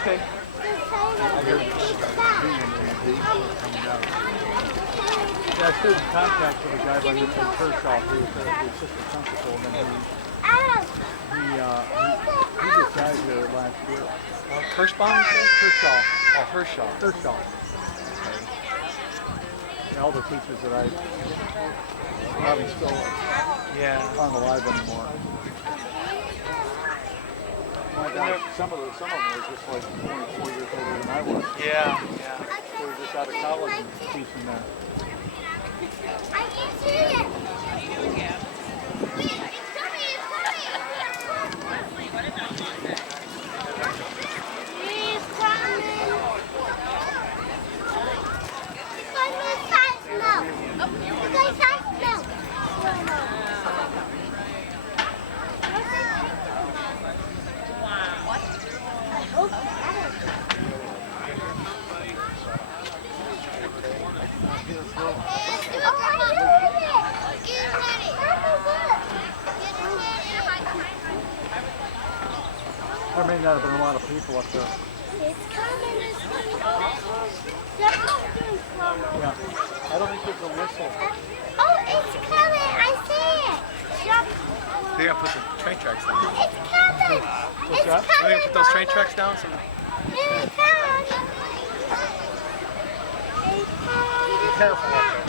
Okay. Yeah, I stayed in contact with a guy by the name of Kershaw, who was the assistant principal, and then he just died here last year. Kirschbaum, you said? Kershaw. Oh, Hershaw. Kershaw. And all the teachers that I probably still aren't alive anymore. Some of them were just like 24 years older than I was. Yeah. They were just out of college and teaching there. I can see it. It's coming. He's coming. There may not have been a lot of people up there. It's coming. Yeah. I don't think there's a whistle. Oh, it's coming. I see it. They're going to put the train tracks down. It's coming. What's that? They're going to put those train tracks down? So... Here it comes. Be careful up there.